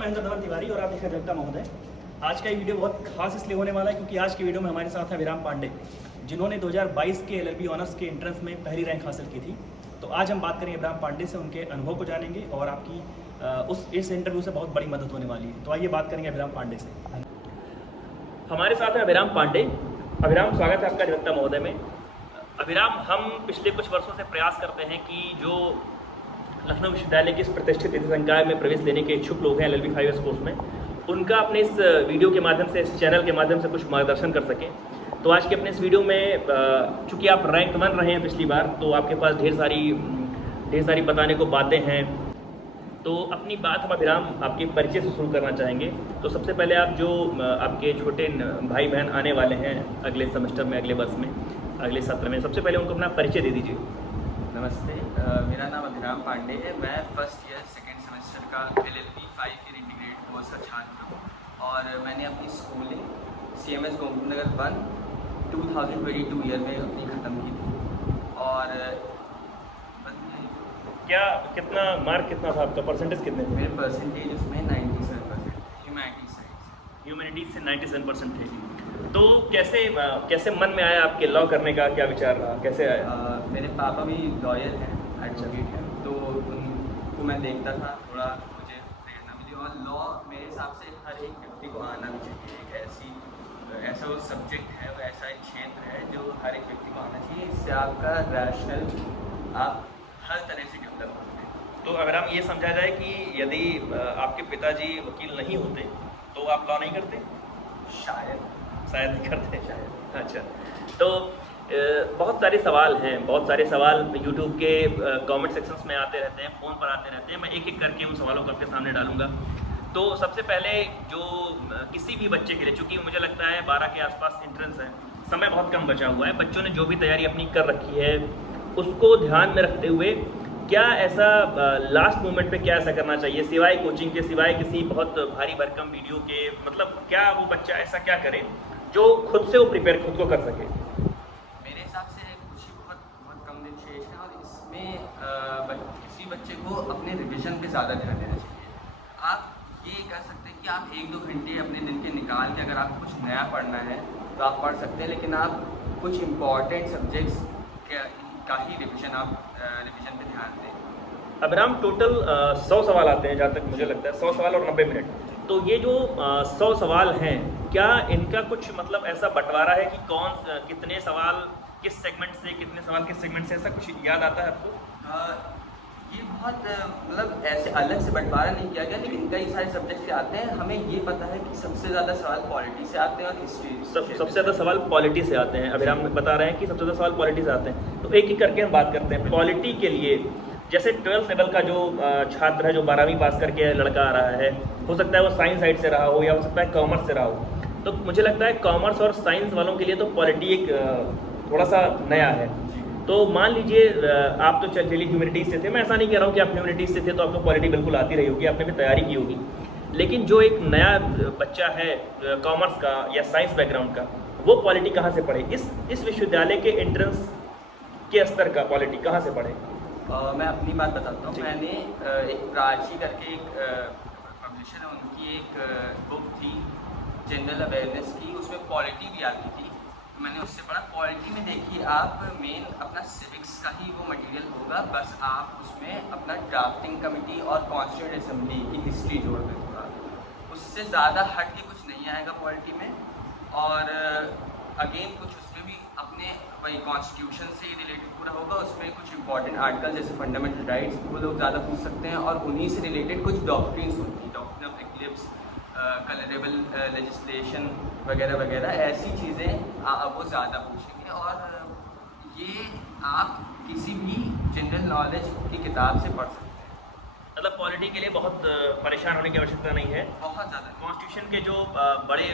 महेंद्र धवन तिवारी और आप देख रहे हैं महोदय। आज का ये वीडियो बहुत खास इसलिए होने वाला है क्योंकि आज की वीडियो में हमारे साथ हैं अभिराम पांडे, जिन्होंने 2022 के LLB ऑनर्स के एंट्रेंस में पहली रैंक हासिल की थी। तो आज हम बात करेंगे अभिराम पांडे से, उनके अनुभव को जानेंगे और आपकी इस इंटरव्यू से बहुत बड़ी मदद होने वाली है। तो आइए बात करेंगे अभिराम पांडे से। हमारे साथ है अभिराम पांडे। अभिराम, स्वागत है आपका अधिवक्ता महोदय में। अभिराम, हम पिछले कुछ वर्षों से प्रयास करते हैं कि जो लखनऊ विश्वविद्यालय के इस प्रतिष्ठित संकाय में प्रवेश लेने के इच्छुक लोग हैं LLB 5 कोर्स में, उनका अपने इस वीडियो के माध्यम से, इस चैनल के माध्यम से कुछ मार्गदर्शन कर सकें। तो आज के अपने इस वीडियो में चूँकि आप रैंक 1 रहे हैं पिछली बार, तो आपके पास ढेर सारी बताने को बातें हैं। तो अपनी बात हम अभिराम आपके परिचय से शुरू करना चाहेंगे। तो सबसे पहले आप जो आपके छोटे भाई बहन आने वाले हैं अगले सेमेस्टर में, अगले वर्ष में, अगले सत्र में, सबसे पहले उनको अपना परिचय दे दीजिए। नमस्ते, मेरा नाम अभिराम पांडे है। मैं फर्स्ट ईयर सेकेंड सेमेस्टर का LLB 5 ईयर इंटीग्रेटेड कोर्स का छात्र हूँ और मैंने अपनी schooling CMS Gomti Nagar 1 2022 year में अपनी ख़त्म की थी। और क्या कितना मार्क कितना था आपका, परसेंटेज कितने थे? मेरे परसेंटेज उसमें 97%, ह्यूमैनिटीज़ से 97% थे। तो कैसे मन में आया आपके लॉ करने का, क्या विचार रहा, कैसे आया? मेरे पापा भी लॉयर हैं, एडवोकेट हैं, तो उनको मैं देखता था, थोड़ा मुझे प्रेरणा मिली। और लॉ मेरे हिसाब से हर एक व्यक्ति को आना भी चाहिए। एक ऐसा वो सब्जेक्ट है, वो ऐसा एक क्षेत्र है जो हर एक व्यक्ति को आना चाहिए। इससे आपका रैशनल आप हर तरह से डेवलप होते हैं। तो अगर हम ये समझा जाए कि यदि आपके पिताजी वकील नहीं होते तो आप लॉ नहीं करते? शायद नहीं करते, शायद। अच्छा, तो बहुत सारे सवाल हैं, बहुत सारे सवाल यूट्यूब के कमेंट सेक्शंस में आते रहते हैं, फ़ोन पर आते रहते हैं। मैं एक एक करके उन सवालों को आपके सामने डालूंगा। तो सबसे पहले जो किसी भी बच्चे के लिए, चूँकि मुझे लगता है 12 के आसपास एंट्रेंस है, समय बहुत कम बचा हुआ है, बच्चों ने जो भी तैयारी अपनी कर रखी है उसको ध्यान में रखते हुए क्या ऐसा लास्ट मोमेंट पे क्या ऐसा करना चाहिए, सिवाय कोचिंग के, सिवाय किसी बहुत भारी भरकम वीडियो के, मतलब क्या वो बच्चा ऐसा क्या करे जो खुद से वो प्रिपेयर खुद को कर सके? मेरे हिसाब से कुछ ही बहुत कम दिन शेष है और इसमें किसी बच्चे को अपने रिवीजन पे ज़्यादा ध्यान देना चाहिए। आप ये कर सकते हैं कि आप 1-2 घंटे अपने दिन के निकाल के, अगर आपको कुछ नया पढ़ना है तो आप पढ़ सकते हैं, लेकिन आप कुछ इम्पॉर्टेंट सब्जेक्ट्स का ही रिवीजन पे ध्यान दें। अभिराम, टोटल 100 सवाल आते हैं जहाँ तक मुझे लगता है, 100 सवाल और 90 मिनट। तो ये जो 100 सवाल हैं, क्या इनका कुछ मतलब ऐसा बंटवारा है कि कितने सवाल किस सेगमेंट से, कितने सवाल किस सेगमेंट से, ऐसा कुछ याद आता है आपको? ये बहुत मतलब ऐसे अलग से बंटवारा नहीं किया गया, लेकिन कई सारे सब्जेक्ट से आते हैं। हमें ये पता है कि सबसे ज़्यादा सवाल पॉलिटी से आते हैं और हिस्ट्री सबसे ज़्यादा सवाल पॉलिटी से आते हैं। अभिराम बता रहे हैं कि सबसे ज़्यादा सवाल पॉलिटी से आते हैं। तो एक एक करके हम बात करते हैं। पॉलिटी के लिए जैसे 12th लेवल का जो छात्र है, जो 12वीं पास करके लड़का आ रहा है, हो सकता है वो साइंस साइड से रहा हो या हो सकता है कॉमर्स से रहा हो। तो मुझे लगता है कॉमर्स और साइंस वालों के लिए तो पॉलिटी एक थोड़ा सा नया है। तो मान लीजिए आप तो चलिए ह्यूमैनिटीज़ से थे, मैं ऐसा नहीं कह रहा हूँ कि आप ह्यूमैनिटीज़ से थे तो आपको पॉलिटी बिल्कुल आती रही होगी, आपने भी तैयारी की होगी। लेकिन जो एक नया बच्चा है कॉमर्स का या साइंस बैकग्राउंड का, वो पॉलिटी कहाँ से पढ़े? इस विश्वविद्यालय के एंट्रेंस के स्तर का पॉलिटी कहाँ से पढ़े? मैं अपनी बात बताता हूँ। मैंने एक प्राची करके एक पब्लिशर है, उनकी एक बुक थी जनरल अवेयरनेस की, उसमें पॉलिटी भी आती थी। मैंने उससे पढ़ा। पॉलिटी में देखिए, आप मेन अपना सिविक्स का ही वो मटेरियल होगा, बस आप उसमें अपना ड्राफ्टिंग कमेटी और कॉन्स्टिट्यूएंट असेंबली की हिस्ट्री जोड़ दें थोड़ा, उससे ज़्यादा हट के कुछ नहीं आएगा पॉलिटी में। और अगेन कुछ उसमें भी अपने वही कॉन्स्टिट्यूशन से ही रिलेटेड पूरा होगा। उसमें कुछ इंपॉर्टेंट आर्टिकल जैसे फंडामेंटल राइट्स, वो लोग ज़्यादा पूछ सकते हैं, और उन्हीं से रिलेटेड कुछ डॉक्ट्रिन्स होती हैं, doctrine of Eclipse, colourable legislation वगैरह वगैरह, ऐसी चीज़ें वो ज़्यादा पूछेंगे। और ये आप किसी भी जनरल नॉलेज की किताब से पढ़ सकते हैं। मतलब पॉलिटी के लिए बहुत परेशान होने की आवश्यकता नहीं है। बहुत ज़्यादा। कॉन्स्टिट्यूशन के जो बड़े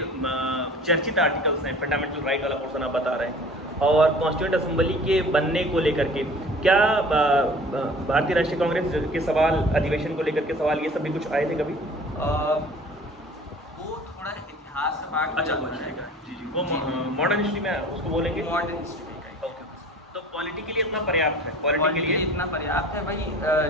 चर्चित आर्टिकल्स हैं, फंडामेंटल राइट वाला पोर्शन आप बता रहे हैं, और कॉन्स्टिट्यूएंट असेंबली के बनने को लेकर के क्या भारतीय राष्ट्रीय कांग्रेस के सवाल, अधिवेशन को लेकर के सवाल, ये सब भी कुछ आए थे कभी? वो थोड़ा इतिहास का पार्ट। अच्छा, जी, वो मॉडर्न हिस्ट्री में उसको बोलेंगे, मॉडर्न हिस्ट्री का। ओके। तो पॉलिटी के लिए इतना पर्याप्त है, पॉलिटी के पॉलिटी लिए इतना पर्याप्त है भाई।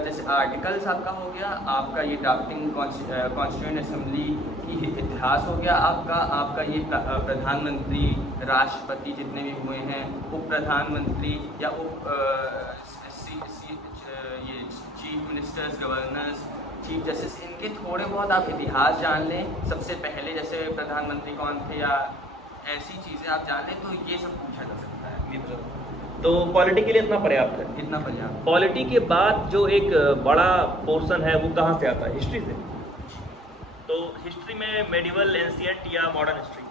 जैसे आर्टिकल्स आपका हो गया, आपका ये ड्राफ्टिंग कॉन्स्टिट्यूएंट असेंबली की इतिहास हो गया, आपका ये प्रधानमंत्री, राष्ट्रपति जितने भी हुए हैं, उप प्रधानमंत्री या ये chief ministers, governors, chief justice, इनके थोड़े बहुत आप इतिहास जान लें, सबसे पहले जैसे प्रधानमंत्री कौन थे या ऐसी चीज़ें आप जान लें, तो ये सब पूछा जा सकता है। तो पॉलिटी के लिए इतना पर्याप्त है। इतना पर्याप्त। पॉलिटी के बाद जो एक बड़ा पोर्शन है वो कहाँ से आता है? हिस्ट्री से। तो हिस्ट्री में मेडिवल, एंशिएंट या मॉडर्न हिस्ट्री?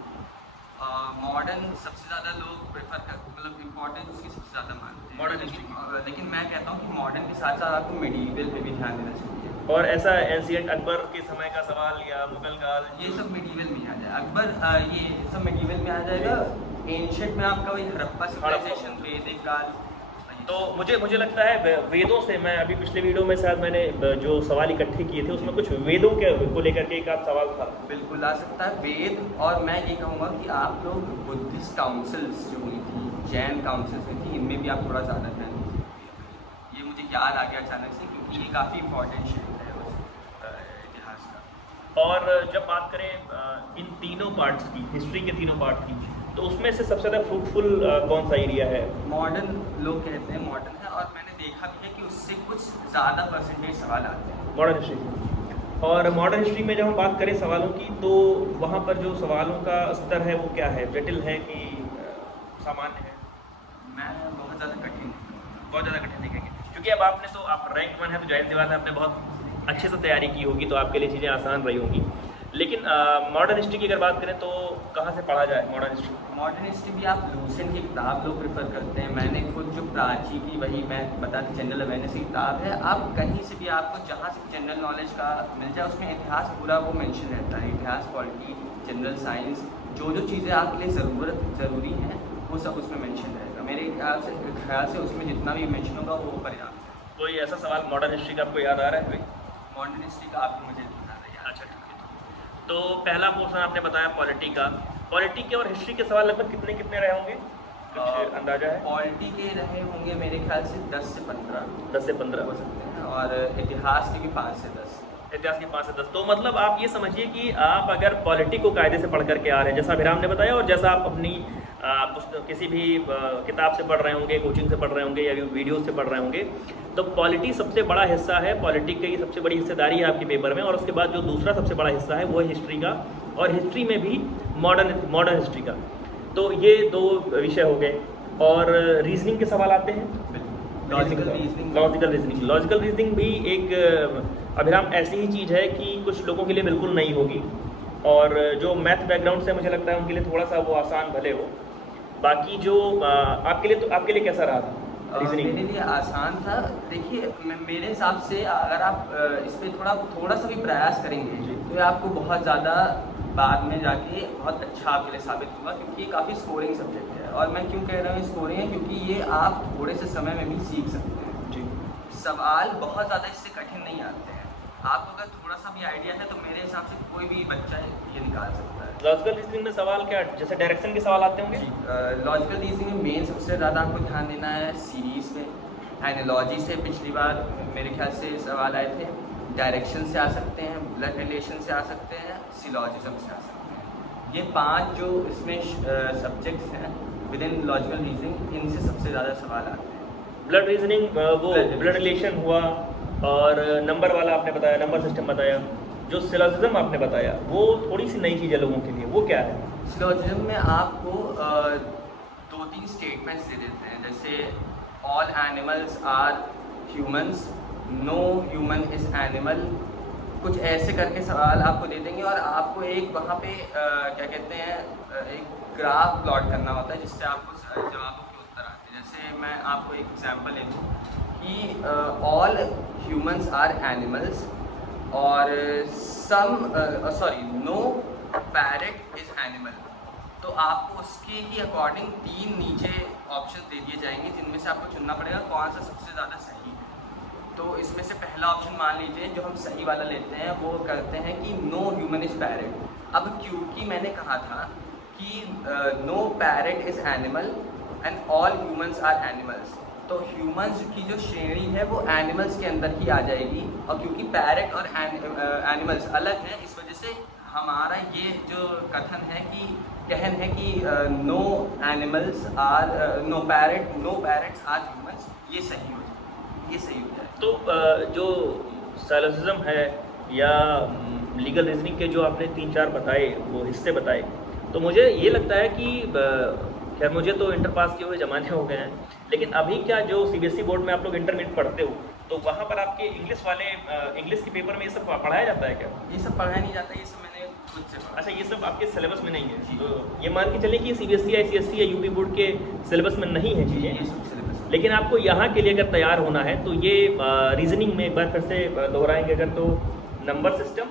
मॉडर्न सबसे ज़्यादा लोग प्रेफर करते, मतलब इम्पोर्टेंस की सबसे ज़्यादा मानते हैं मॉडर्न हिस्ट्री। लेकिन मैं कहता हूँ कि मॉडर्न के साथ साथ आपको मेडिवल पे भी ध्यान देना चाहिए। और ऐसा एंशिएंट अकबर के समय का सवाल या मुगल काल, ये सब मेडिवल में आ जाए। अकबर ये सब मेडिवल में आ जाएगा। एंशिएंट में आपका वही हड़प्पा सिविलाइजेशन, वैदिक काल। तो मुझे लगता है वेदों से, मैं अभी पिछले वीडियो में शायद मैंने जो सवाल इकट्ठे किए थे उसमें कुछ वेदों के को लेकर के एक आध सवाल था। बिल्कुल आ सकता है वेद। और मैं ये कहूँगा कि आप लोग बुद्धिस्ट काउंसिल्स जो हुई थी, जैन काउंसिल्स हुई थी, इनमें भी आप थोड़ा ज़्यादा ध्यान दीजिए। ये मुझे याद आ गया अचानक से, क्योंकि ये काफ़ी इंपॉर्टेंट क्षेत्र है उस इतिहास का। और जब बात करें इन तीनों पार्ट्स की, हिस्ट्री के तीनों पार्ट की, तो उसमें से सबसे ज़्यादा फ्रूटफुल कौन सा एरिया है? मॉडर्न लोग कहते हैं मॉडर्न है, और मैंने देखा भी है कि उससे कुछ ज़्यादा परसेंटेज सवाल आते हैं मॉडर्न हिस्ट्री। और मॉडर्न हिस्ट्री में जब हम बात करें सवालों की, तो वहाँ पर जो सवालों का स्तर है वो क्या है? जटिल है कि सामान्य है? मैं बहुत ज़्यादा कठिन बहुत ज़्यादा कठिन देखेंगे, क्योंकि अब आपने तो, आप रैंक 1 है तो जाहिर सी बात है आपने बहुत अच्छे से तैयारी की होगी, तो आपके लिए चीज़ें आसान रही होंगी। लेकिन मॉडर्न हिस्ट्री की अगर बात करें तो कहाँ से पढ़ा जाए मॉडर्न हिस्ट्री? मॉडर्न हिस्ट्री भी आप लूसेंट की किताब लोग प्रेफर करते हैं। मैंने खुद जो प्राची की, वही मैं बताती, जनरल अवेयरनेस की किताब है। आप कहीं से भी, आपको जहाँ से जनरल नॉलेज का मिल जाए, उसमें इतिहास पूरा वो मेंशन रहता है। इतिहास, पॉलिटी, जनरल साइंस, जो चीज़ें आपके लिए ज़रूरी हैं वो सब उसमें मेंशन रहेगा। मेरे ख्याल से उसमें जितना भी मेंशन होगा वो पर्याप्त है। कोई ऐसा सवाल मॉडर्न हिस्ट्री का आपको याद आ रहा है भाई? मॉडर्न हिस्ट्री का आपको मुझे बता रहा है। अच्छा, ठीक है। तो पहला पोर्शन आपने बताया पॉलिटी का। पॉलिटी के और हिस्ट्री के सवाल लगभग कितने कितने रहे होंगे, कुछ अंदाजा है? पॉलिटी के रहे होंगे मेरे ख्याल से 10 से 15 हो सकते हैं, और इतिहास के भी 5 से 10। इतिहास के 5 से 10। तो मतलब आप ये समझिए कि आप अगर पॉलिटी को कायदे से पढ़ करके आ रहे हैं, जैसा अभिराम ने बताया, और जैसा आप अपनी किसी भी किताब से पढ़ रहे होंगे, कोचिंग से पढ़ रहे होंगे या वीडियो से पढ़ रहे होंगे, तो पॉलिटी सबसे बड़ा हिस्सा है। पॉलिटी की सबसे बड़ी हिस्सेदारी है आपके पेपर में। और उसके बाद जो दूसरा सबसे बड़ा हिस्सा है वो है हिस्ट्री का, और हिस्ट्री में भी मॉडर्न हिस्ट्री का। तो ये 2 विषय हो गए। और रीजनिंग के सवाल आते हैं। लॉजिकल रीजनिंग भी एक अभिराम ऐसी ही चीज़ है कि कुछ लोगों के लिए बिल्कुल नहीं होगी, और जो मैथ बैकग्राउंड से मुझे लगता है उनके लिए थोड़ा सा वो आसान भले हो। बाकी जो आपके लिए कैसा रहा था रीजनिंग? मेरे लिए आसान था। देखिए, मेरे हिसाब से अगर आप इस पर थोड़ा सा भी प्रयास करेंगे तो ये आपको बहुत ज़्यादा बाद में जाके बहुत अच्छा आपके लिए साबित होगा, क्योंकि ये काफ़ी स्कोरिंग सब्जेक्ट है। और मैं क्यों कह रहा हूँ स्कोरिंग है, क्योंकि ये आप थोड़े से समय में भी सीख सकते हैं जी। सवाल बहुत ज़्यादा इससे कठिन नहीं आते हैं। आपको अगर थोड़ा सा भी आइडिया है तो मेरे हिसाब से कोई भी बच्चा ये निकाल सकता है। लॉजिकल रीजनिंग में सवाल क्या, जैसे डायरेक्शन के सवाल आते होंगे? लॉजिकल रीजनिंग में मेन सबसे ज़्यादा आपको ध्यान देना है सीरीज़ पे, एनालॉजी से पिछली बार मेरे ख्याल से सवाल आए थे, डायरेक्शन से आ सकते हैं, ब्लड रिलेशन से आ सकते हैं, सिलॉजिज्म से आ सकते हैं। ये 5 जो इसमें सब्जेक्ट्स हैं विद इन लॉजिकल रीजनिंग, इनसे सबसे ज़्यादा सवाल आते हैं। ब्लड रीजनिंग, वो ब्लड रिलेशन हुआ, और नंबर वाला आपने बताया, नंबर सिस्टम बताया। जो सिलॉजिज्म आपने बताया वो थोड़ी सी नई चीज़ है लोगों के लिए, वो क्या है? सिलॉजिज्म में आपको 2-3 स्टेटमेंट्स दे देते हैं, जैसे all animals are humans, no human is animal, कुछ ऐसे करके सवाल आपको दे देंगे। और आपको एक वहाँ पे क्या कहते हैं, एक ग्राफ प्लॉट करना होता है, जिससे आपको जवाबों के उत्तर आते हैं। जैसे मैं आपको एक एग्जांपल ले दूँ कि ऑल ह्यूमंस आर एनिमल्स, और नो पैरेट इज़ एनिमल। तो आपको उसके ही अकॉर्डिंग 3 नीचे ऑप्शन दे दिए जाएंगे, जिनमें से आपको चुनना पड़ेगा कौन सा सबसे ज़्यादा सही है। तो इसमें से पहला ऑप्शन मान लीजिए, जो हम सही वाला लेते हैं, वो करते हैं कि नो ह्यूमन इज़ पैरेट। अब क्योंकि मैंने कहा था कि no parrot is animal, and all humans are animals. तो ह्यूमंस की जो श्रेणी है वो एनिमल्स के अंदर ही आ जाएगी, और क्योंकि पैरेट और एनिमल्स अलग हैं, इस वजह से हमारा ये जो कहन है कि no animals are no parrots are humans, ये सही हो जाए। तो जो साइलोसिज्म है या लीगल रीजनिंग के जो आपने 3-4 बताए, वो हिस्से बताए, तो मुझे ये लगता है कि खैर मुझे तो इंटर पास किए हुए ज़माने हो गए हैं, लेकिन अभी क्या जो सीबीएसई बोर्ड में आप लोग इंटरमीडिएट पढ़ते हो, तो वहाँ पर आपके इंग्लिश के पेपर में ये सब पढ़ाया जाता है क्या? ये सब पढ़ाया नहीं जाता, ये सब मैंने खुद से पढ़ा। अच्छा, ये सब आपके सिलेबस में नहीं है? तो ये मान के चलें कि सीबीएसई, आईसीएसई या यूपी बोर्ड के सिलेबस में नहीं है चीज़ें, ये सब सिलेबस। लेकिन आपको यहाँ के लिए अगर तैयार होना है तो ये रीजनिंग में एक बार फिर से दोहराएंगे अगर, तो नंबर सिस्टम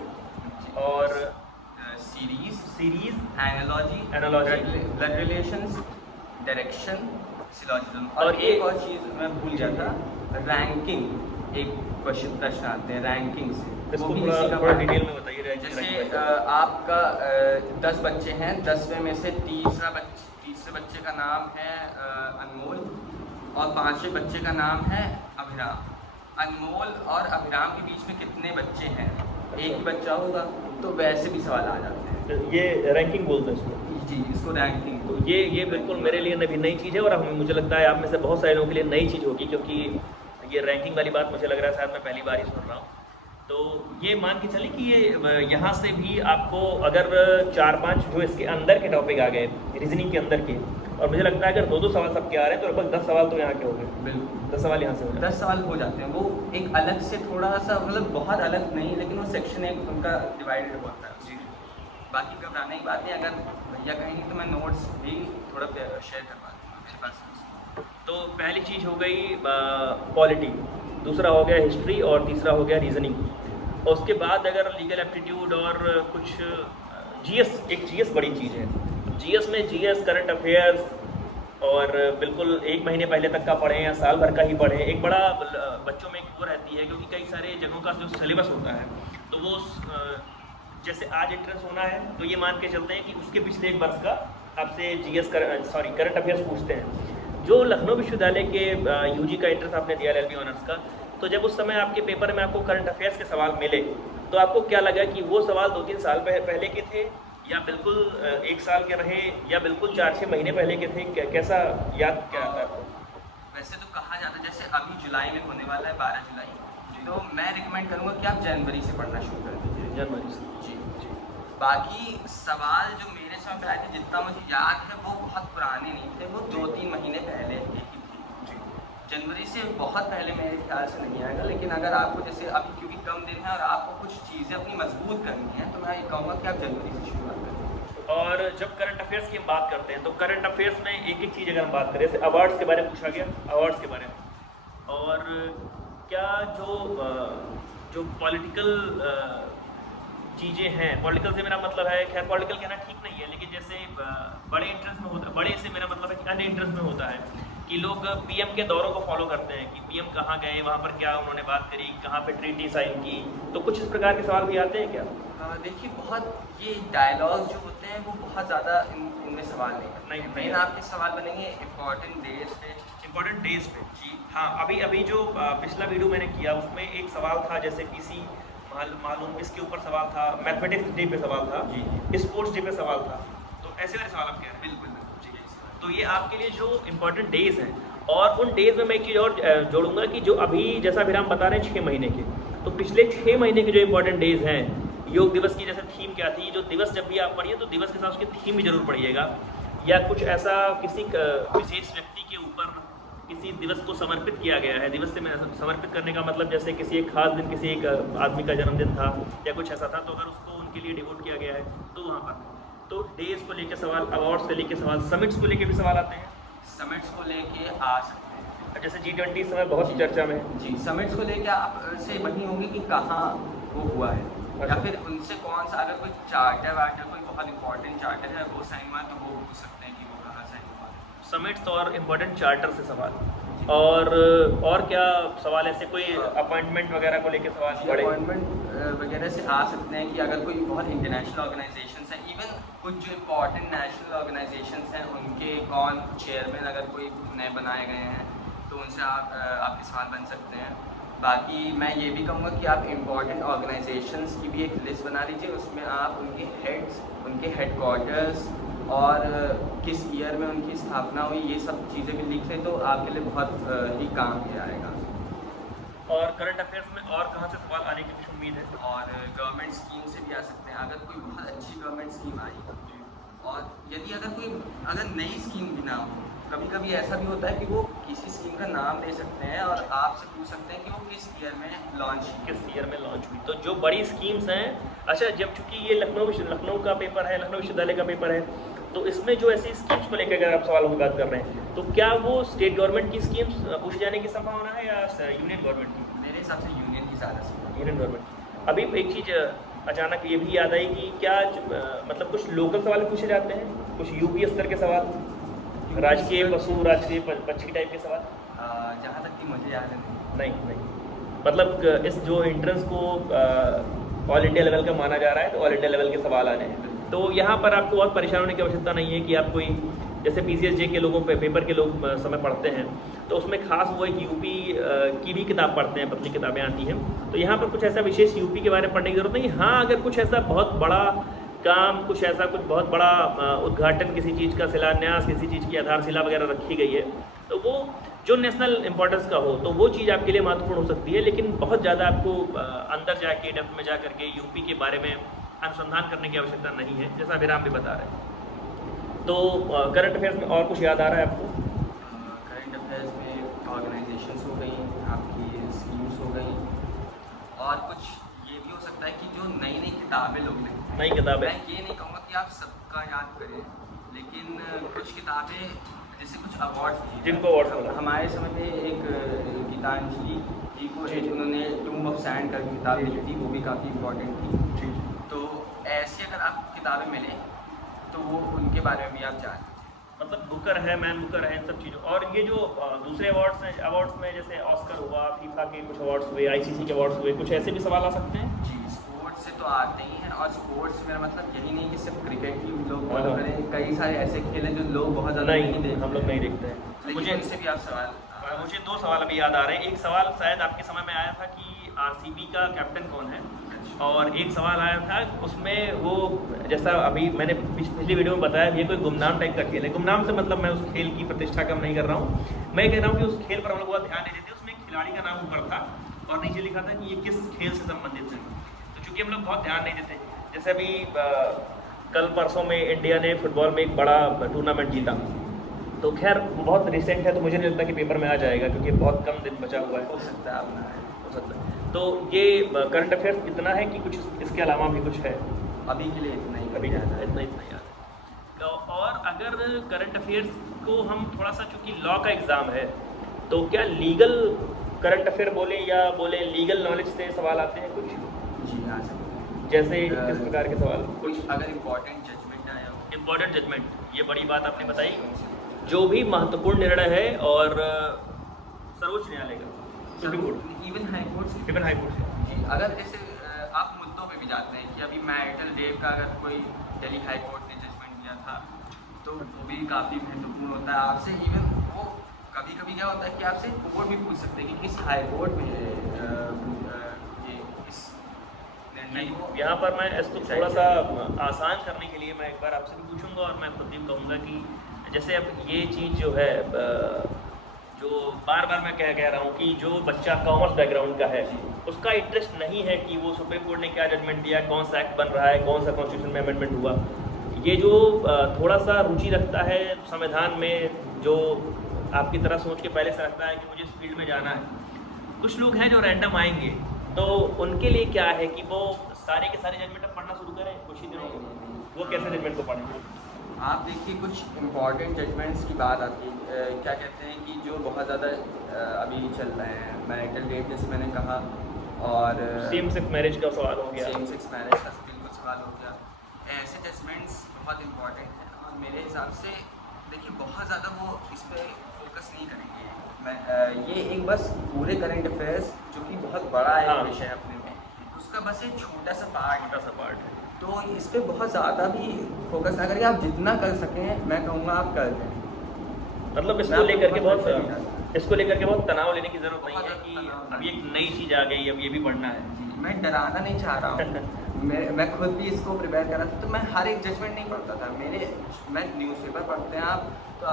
और series, analogy, blood relations, direction, syllogism, और एक और चीज़ मैं भूल गया था, रैंकिंग। एक प्रश्न आते हैं रैंकिंग से, इसको वो भी थोड़ा इसी का थोड़ा पार्ट है। डिटेल में बताइए। जैसे आपका 10 बच्चे हैं, 10वें में से तीसरे बच्चे का नाम है अनमोल, और 5वें बच्चे का नाम है अभिराम। अनमोल और अभिराम के बीच में कितने बच्चे हैं? एक ही बच्चा होगा, तो वैसे भी सवाल आ जाते हैं। ये रैंकिंग बोलते हैं इसको? जी, इसको रैंकिंग। तो ये बिल्कुल मेरे लिए नई चीज़ है, और मुझे लगता है आप में से बहुत सारे लोगों के लिए नई चीज़ होगी, क्योंकि ये रैंकिंग वाली बात मुझे लग रहा है शायद मैं पहली बार ही सुन रहा हूँ। तो ये मान के चलिए कि ये यहाँ से भी आपको अगर 4-5 जो इसके अंदर के टॉपिक आ गए रीजनिंग के अंदर के, और मुझे लगता है अगर 2-2 सवाल सबके आ रहे हैं तो लगभग 10 सवाल तो यहाँ के हो गए। बिल्कुल 10 सवाल यहाँ से हो गए। 10 सवाल हो जाते हैं। वो एक अलग से थोड़ा सा, मतलब बहुत अलग नहीं, लेकिन वो सेक्शन एक उनका डिवाइडेड होता है। जी, बाकी घबराने की बात नहीं, अगर भैया कहेंगे तो मैं नोट्स भी थोड़ा शेयर करवा दूँगा मेरे पास। तो पहली चीज़ हो गई पॉलिटी, दूसरा हो गया हिस्ट्री, और तीसरा हो गया रीजनिंग। और उसके बाद अगर लीगल एप्टीट्यूड और कुछ जीएस, एक जीएस बड़ी चीज़ है। जीएस में जीएस, करंट अफेयर्स, और बिल्कुल 1 महीने पहले तक का पढ़ें या साल भर का ही पढ़ें, एक बड़ा बच्चों में एक वो रहती है, क्योंकि कई सारे जगहों का जो सिलेबस होता है, तो वो जैसे आज एंट्रेंस होना है तो ये मान के चलते हैं कि उसके पिछले एक वर्ष का आपसे करंट अफेयर्स पूछते हैं। जो लखनऊ विश्वविद्यालय के यूजी का एंट्रेंस आपने दिया एलएलबी ऑनर्स का, तो जब उस समय आपके पेपर में आपको करंट अफेयर्स के सवाल मिले, तो आपको क्या लगा कि वो सवाल 2-3 साल पहले के थे, या बिल्कुल 1 साल के रहे, या बिल्कुल 4-6 महीने पहले के थे? कैसा याद क्या आता है आपको? वैसे तो कहा जाता है, जैसे अभी जुलाई में होने वाला है 12 जुलाई, तो मैं रिकमेंड करूँगा कि आप जनवरी से पढ़ना शुरू कर दीजिए। जनवरी से? जी। बाकी सवाल जो मेरे समय पे आए थे, जितना मुझे याद है, वो बहुत पुराने नहीं थे, वो 2-3 महीने पहले के ही थे। जनवरी से बहुत पहले मेरे ख्याल से नहीं आएगा, लेकिन अगर आपको जैसे अभी क्योंकि कम दिन है और आपको कुछ चीज़ें अपनी मजबूत करनी है, तो मैं ये कहूँगा कि आप जनवरी से शुरुआत करें। और जब करंट अफेयर्स की हम बात करते हैं, तो करंट अफेयर्स में एक चीज़ अगर हम बात करें, जैसे अवार्ड्स के बारे में पूछा गया, अवार्ड्स के बारे में, और क्या जो पॉलिटिकल चीज़ें हैं, पॉलिटिकल से मेरा मतलब है, खैर पॉलिटिकल कहना ठीक नहीं है, लेकिन जैसे बड़े इंटरेस्ट में होता है, बड़े से मेरा मतलब है कि अन्य इंटरेस्ट में होता है कि लोग पीएम के दौरों को फॉलो करते हैं कि पीएम कहाँ गए, वहाँ पर क्या उन्होंने बात करी, कहाँ पे ट्रीटी साइन की, तो कुछ इस प्रकार के सवाल भी आते हैं क्या? देखिए, बहुत ये डायलॉग जो होते हैं वो बहुत ज़्यादा इनमें सवाल नहीं करते। मेन आपके सवाल बनेंगे इंपॉर्टेंट डेज पे। जी हाँ, अभी जो पिछला वीडियो मैंने किया उसमें एक सवाल था, जैसे पीसी मालूम, इसके ऊपर सवाल था, मैथमेटिक्स डे पे सवाल था जी, स्पोर्ट्स डे पे सवाल था, तो ऐसे वाले सवाल आप कह रहे हैं? बिल्कुल जी। तो ये आपके लिए जो इम्पोर्टेंट डेज हैं, और उन डेज में मैं एक चीज़ और जोड़ूंगा कि जो अभी जैसा अभी हम बता रहे हैं 6 महीने के, तो पिछले 6 महीने के जो इम्पोर्टेंट डेज हैं, योग दिवस की जैसे थीम क्या थी, जो दिवस जब भी आप पढ़िए तो दिवस के साथ उसकी थीम भी जरूर पढ़िएगा, या कुछ ऐसा किसी विशेष व्यक्ति के ऊपर किसी दिवस को समर्पित किया गया है। दिवस से मैं समर्पित करने का मतलब जैसे किसी एक खास दिन, किसी एक आदमी का जन्मदिन था या कुछ ऐसा था, तो अगर उसको उनके लिए डिवोट किया गया है तो वहाँ पर तो डेज को लेकर सवाल, अवार्ड्स को लेकर सवाल, समिट्स को लेकर भी सवाल आते हैं। समिट्स को लेके आ सकते हैं, जैसे G20 इस समय बहुत चर्चा में जी। समिट्स को लेके आप से वही होंगे कि कहाँ वो हुआ है, या फिर उनसे कौन सा, अगर कोई चार्टर वार्टर, कोई बहुत इंपॉर्टेंट चार्टर है वो साइन हुआ, तो वो पूछ सकते हैं कि वो कहाँ साइन हुआ है। समिट्स और इम्पोर्टेंट चार्टर से सवाल, और क्या सवाल ऐसे कोई अपॉइंटमेंट वगैरह को लेके सवाल बड़े अपॉइंटमेंट वगैरह से आ सकते हैं कि अगर कोई बहुत इंटरनेशनल ऑर्गेनाइजेशंस हैं, इवन कुछ जो इम्पॉर्टेंट नेशनल ऑर्गेनाइजेशंस हैं उनके कौन चेयरमैन अगर कोई नए बनाए गए हैं तो उनसे आपके सवाल बन सकते हैं। बाकी मैं ये भी कहूँगा कि आप इम्पॉर्टेंट ऑर्गेनाइजेशंस की भी एक लिस्ट बना लीजिए, उसमें आप उनके हेड्स, उनके हेडक्वार्टर्स और किस ईयर में उनकी स्थापना हुई, ये सब चीज़ें भी लिख लें तो आपके लिए बहुत ही काम भी आएगा। और करंट अफेयर्स में और कहाँ से सवाल आने की कुछ उम्मीद है? और गवर्नमेंट स्कीम से भी आ सकते हैं, अगर कोई बहुत अच्छी गवर्नमेंट स्कीम आई, और यदि अगर नई स्कीम भी ना हो, कभी कभी ऐसा भी होता है कि वो किसी स्कीम का नाम दे सकते हैं और आपसे पूछ सकते हैं कि वो किस ईयर में लॉन्च हुई। तो जो बड़ी स्कीम्स हैं, अच्छा जब चूंकि ये लखनऊ का पेपर है, लखनऊ विश्वविद्यालय का पेपर है, तो इसमें जो ऐसी स्कीम्स को लेकर अगर आप सवालों की बात कर रहे हैं तो क्या वो स्टेट गवर्नमेंट की स्कीम्स पूछे जाने की संभावना है या यूनियन गवर्नमेंट की? मेरे हिसाब से यूनियन की ज़्यादा संभावना। Union government. अभी एक चीज़ अचानक ये भी याद आई कि क्या मतलब कुछ लोकल सवाल पूछे जाते हैं, कुछ यूपी स्तर के सवाल, राजकीय पशु, राजकीय पक्षी टाइप के सवाल? जहाँ तक कि मुझे याद है नहीं, मतलब इस जो एंट्रेंस को ऑल इंडिया लेवल का माना जा रहा है तो ऑल इंडिया लेवल के सवाल आने हैं, तो यहाँ पर आपको बहुत परेशान होने की आवश्यकता नहीं है कि आप कोई जैसे PCSJ के लोगों पे पेपर के लोग समय पढ़ते हैं तो उसमें खास वो एक यूपी की भी किताब पढ़ते हैं, पतली किताबें आती हैं, तो यहाँ पर कुछ ऐसा विशेष यूपी के बारे में पढ़ने की जरूरत नहीं। हाँ, अगर कुछ ऐसा बहुत बड़ा काम, कुछ बहुत बड़ा उद्घाटन, किसी चीज़ का शिलान्यास, किसी चीज़ की आधारशिला वगैरह रखी गई है, तो वो जो नेशनल इंपॉर्टेंस का हो तो वो चीज़ आपके लिए महत्वपूर्ण हो सकती है, लेकिन बहुत ज़्यादा आपको अंदर जाके डेप्थ में जा करके यूपी के बारे में अनुसंधान करने की आवश्यकता नहीं है, जैसा विराम भी बता रहे हैं। तो करंट अफेयर्स में और कुछ याद आ रहा है आपको? करंट अफेयर्स में ऑर्गेनाइजेशंस हो गई, आपकी स्कीम्स हो गई, और कुछ ये भी हो सकता है कि जो नई नई किताबें लोग लिखते हैं, नई किताबें, मैं ये नहीं कहूँगा कि आप सबका याद करें, लेकिन कुछ किताबें जैसे कुछ अवार्ड्स जिनको अवार्ड्स मिला, हमारे समय में एक गीतांजलि जी को उन्होंने टूम ऑफ सैंड कर किताब लिखी थी, वो भी काफ़ी इम्पोर्टेंट थी। तो ऐसी अगर आपको किताबें मिलें तो वो उनके बारे में भी आप जान लीजिए। मतलब बुकर है, मैन बुकर है, इन सब चीज़ों। और ये जो दूसरे अवार्ड्स में जैसे ऑस्कर हुआ, फीफा के कुछ अवार्ड्स हुए, ICC के अवार्ड्स हुए, कुछ ऐसे भी सवाल आ सकते हैं? जी, स्पोर्ट्स से तो आते ही हैं, और स्पोर्ट्स मेरा मतलब यही नहीं कि सिर्फ क्रिकेट ही लोग फॉलो करें, कई सारे ऐसे खेल हैं जो लोग बहुत ज़्यादा नहीं देखते, हम लोग नहीं देखते हैं। लेकिन उनसे भी आप सवाल, मुझे 2 सवाल अभी याद आ रहे हैं। एक सवाल शायद आपके समय में आया था कि RCB का कैप्टन कौन है, और एक सवाल आया था उसमें वो, जैसा अभी मैंने पिछली वीडियो में बताया, ये कोई गुमनाम टाइप का खेल है। गुमनाम से मतलब मैं उस खेल की प्रतिष्ठा कम नहीं कर रहा हूँ, मैं कह रहा हूँ कि उस खेल पर हम लोग बहुत ध्यान नहीं देते। उसमें एक खिलाड़ी का नाम ऊपर था और नीचे लिखा था कि ये किस खेल से संबंधित है, तो चूँकि हम लोग बहुत ध्यान नहीं देते, जैसे अभी कल परसों में इंडिया ने फुटबॉल में एक बड़ा टूर्नामेंट जीता, तो खैर बहुत रिसेंट है तो मुझे नहीं लगता कि पेपर में आ जाएगा, क्योंकि बहुत कम दिन बचा हुआ है। हो सकता है अपना है, हो सकता है। तो ये करंट अफेयर्स इतना है कि कुछ इसके अलावा भी कुछ है? अभी के लिए इतना ही, अभी इतना याद है। तो और अगर करंट अफेयर्स को हम थोड़ा सा, चूँकि लॉ का एग्ज़ाम है, तो क्या लीगल करंट अफेयर बोले या बोले लीगल नॉलेज से सवाल आते हैं कुछ? जी, आ सकते हैं। जैसे किस प्रकार के सवाल? कुछ अगर इम्पोर्टेंट जजमेंट आया हो। इम्पोर्टेंट जजमेंट, ये बड़ी बात आपने बताई। जो भी महत्वपूर्ण निर्णय है, और सर्वोच्च न्यायालय का, supreme court, even high court, जी, अगर जैसे आप मुद्दों पे भी जाते हैं कि अभी मैरिटल रेप का अगर कोई दिल्ली हाई कोर्ट ने जजमेंट दिया था, तो वो भी काफ़ी महत्वपूर्ण होता है आपसे। इवन वो कभी कभी क्या होता है कि आपसे कोर्ट भी पूछ सकते हैं कि किस हाई कोर्ट में ये इस निर्णय को। यहाँ पर मैं इसको थोड़ा सा आसान करने के लिए मैं एक बार आपसे भी पूछूंगा, और मैं खुद भी कहूँगा कि जैसे अब ये चीज़ जो है, जो बार बार मैं कह रहा हूँ कि जो बच्चा कॉमर्स बैकग्राउंड का है, उसका इंटरेस्ट नहीं है कि वो सुप्रीम कोर्ट ने क्या जजमेंट दिया, कौन सा एक्ट बन रहा है, कौन सा कॉन्स्टिट्यूशन में अमेंडमेंट हुआ। ये जो थोड़ा सा रुचि रखता है संविधान में, जो आपकी तरह सोच के पहले से रखता है कि मुझे इस फील्ड में जाना है, कुछ लोग हैं जो रैंडम आएंगे, तो उनके लिए क्या है कि वो सारे के सारे जजमेंट अब पढ़ना शुरू करें कुछ ही दिनों में, वो कैसे जजमेंट को पढ़ेंगे? आप देखिए, कुछ इम्पॉर्टेंट जजमेंट्स की बात आती है, क्या कहते हैं कि जो बहुत ज़्यादा अभी चल रहे हैं, मैरिटल रेप जैसे मैंने कहा, और सेम सेक्स मैरिज का सवाल हो गया, सेम सेक्स मैरिज का बिल्कुल सवाल हो गया। ऐसे जजमेंट्स बहुत इम्पॉर्टेंट हैं, और मेरे हिसाब से देखिए बहुत ज़्यादा वो इस पर फोकस नहीं करेंगे। मैं ये एक बस पूरे करंट अफेयर्स जो कि बहुत बड़ा एक हाँ। विषय है अपने में, उसका बस एक छोटा सा पार्ट है। है। तो इस पे बहुत ज़्यादा भी फोकस ना करके आप जितना कर सकें मैं कहूँगा आप कर दें। मतलब मैं इसको आपको लेकर के बहुत pressure नहीं बहुत डालता। इसको लेकर के बहुत तनाव लेने की ज़रूरत नहीं बहुत है ज़्यादा कि तनाव अब ये एक नहीं। नई चीज़ आ गई, अब ये भी पढ़ना है। जी, मैं डराना नहीं चाह रहा हूँ। मैं खुद भी इसको प्रिपेयर कर रहा था, तो मैं हर एक जजमेंट नहीं पढ़ता था। मैं न्यूज़पेपर पढ़ते हैं आप, तो